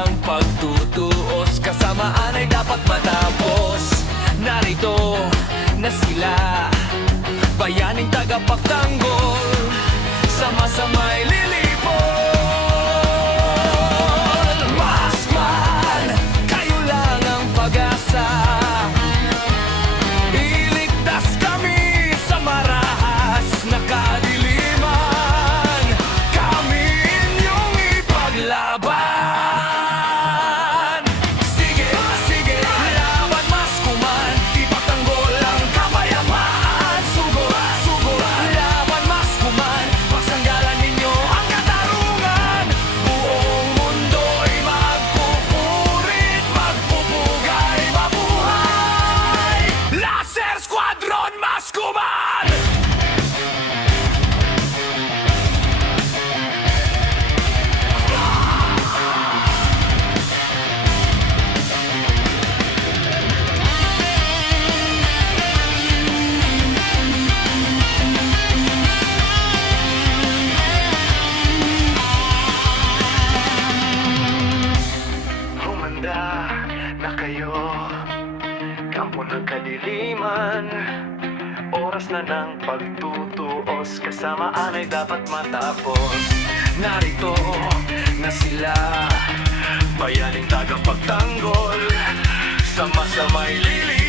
ng pagtutuos, kasamaan ay dapat matapos. Narito na sila, bayaning tagapagtanggol, sama-sama'y lilipol. Maskman, kayo lang ang pag-asa, iligtas kami sa marahas na kadiliman, kami inyong ipaglaban. Sige, sige, laban maskuman, ipagtanggol ang kapayapaan. Sugo, sugo, laban maskuman, pagsanggalan ninyo ang katarungan. Buong mundo'y magpupurit, magpupugay, mabuhay. Laser Squadron Maskuman! Humanda na kayo, kampo ng kadiliman. Oras na ng pagtutuos, kasamaan ay dapat matapos. Narito na sila, bayaning tagapagtanggol, sama-sama'y lili